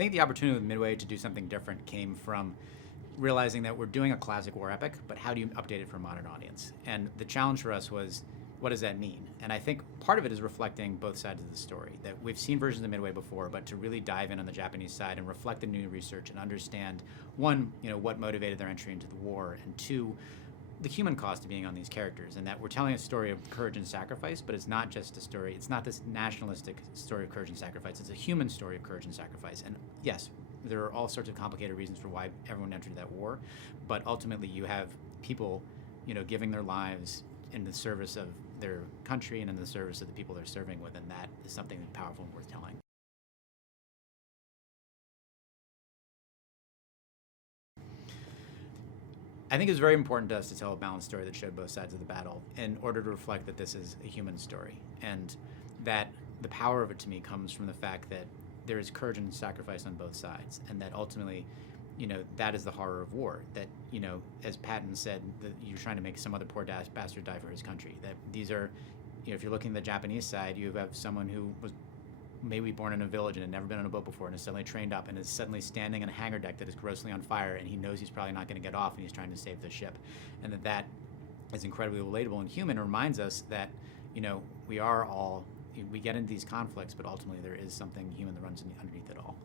think the opportunity with Midway to do something different came from realizing that we're doing a classic war epic, but how do you update it for a modern audience? And the challenge for us was, what does that mean? And I think part of it is reflecting both sides of the story, that we've seen versions of Midway before, but to really dive in on the Japanese side and reflect the new research and understand, one, what motivated their entry into the war, and two, the human cost of being on these characters, and that we're telling a story of courage and sacrifice, but it's not just a story, it's not this nationalistic story of courage and sacrifice, it's a human story of courage and sacrifice. And yes, there are all sorts of complicated reasons for why everyone entered that war, but ultimately you have people, giving their lives in the service of their country and in the service of the people they're serving with, and that is something powerful and worth telling. I think it was very important to us to tell a balanced story that showed both sides of the battle in order to reflect that this is a human story, and that the power of it to me comes from the fact that there is courage and sacrifice on both sides, and that ultimately, that is the horror of war. That, as Patton said, that you're trying to make some other poor bastard die for his country. That these are, if you're looking at the Japanese side, you have someone who was maybe born in a village and had never been on a boat before and is suddenly trained up and is suddenly standing on a hangar deck that is grossly on fire, and he knows he's probably not going to get off, and he's trying to save the ship. And that is incredibly relatable and human. It reminds us that, we are all, we get into these conflicts, but ultimately there is something human that runs underneath it all.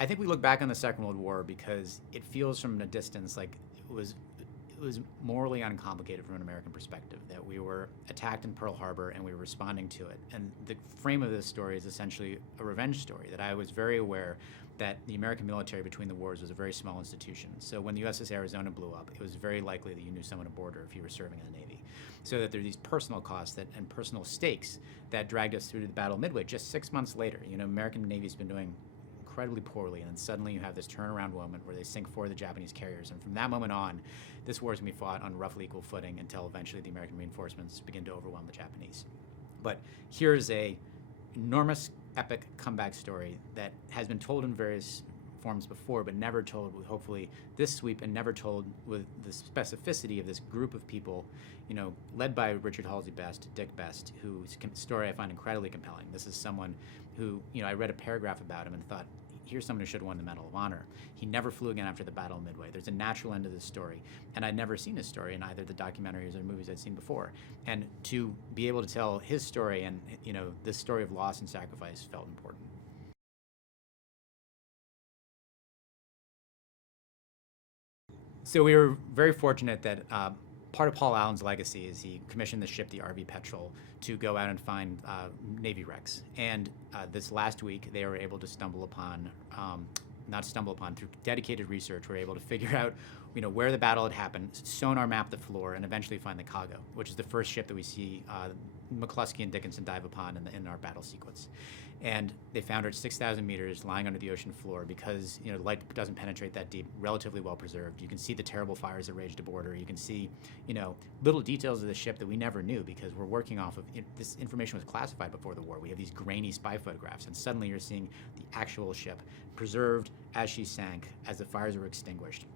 I think we look back on the Second World War because it feels from a distance like it was morally uncomplicated from an American perspective, that we were attacked in Pearl Harbor and we were responding to it. And the frame of this story is essentially a revenge story, that I was very aware that the American military between the wars was a very small institution. So when the USS Arizona blew up, it was very likely that you knew someone aboard her if you were serving in the Navy. So that there are these personal costs and personal stakes that dragged us through to the Battle of Midway just 6 months later. American Navy's been doing incredibly poorly, and then suddenly you have this turnaround moment where they sink 4 of the Japanese carriers, and from that moment on, this war is going to be fought on roughly equal footing until eventually the American reinforcements begin to overwhelm the Japanese. But here's a enormous epic comeback story that has been told in various forms before, but never told with hopefully this sweep, and never told with the specificity of this group of people, led by Richard Halsey Best, Dick Best, whose story I find incredibly compelling. This is someone who, I read a paragraph about him and thought, here's someone who should have won the Medal of Honor. He never flew again after the Battle of Midway. There's a natural end to this story, and I'd never seen his story in either the documentaries or movies I'd seen before. And to be able to tell his story and, this story of loss and sacrifice felt important. So we were very fortunate that part of Paul Allen's legacy is he commissioned the ship, the RV Petrel, to go out and find Navy wrecks. And this last week, they were able to through dedicated research, we were able to figure out, where the battle had happened, sonar map the floor, and eventually find the Kago, which is the first ship that we see McCluskey and Dickinson dive upon in our battle sequence. And they found her at 6,000 meters lying under the ocean floor because, light doesn't penetrate that deep, relatively well preserved. You can see the terrible fires that raged aboard her. You can see, little details of the ship that we never knew because we're working off of, this information was classified before the war. We have these grainy spy photographs, and suddenly you're seeing the actual ship preserved as she sank, as the fires were extinguished.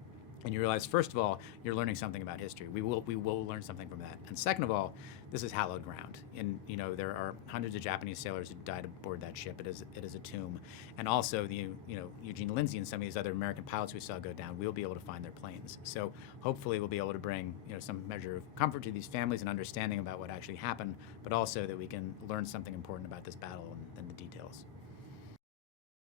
And you realize, first of all, you're learning something about history. We will learn something from that. And second of all, this is hallowed ground. And there are hundreds of Japanese sailors who died aboard that ship. It is a tomb. And also Eugene Lindsay and some of these other American pilots we saw go down, we'll be able to find their planes. So hopefully we'll be able to bring some measure of comfort to these families and understanding about what actually happened, but also that we can learn something important about this battle and the details.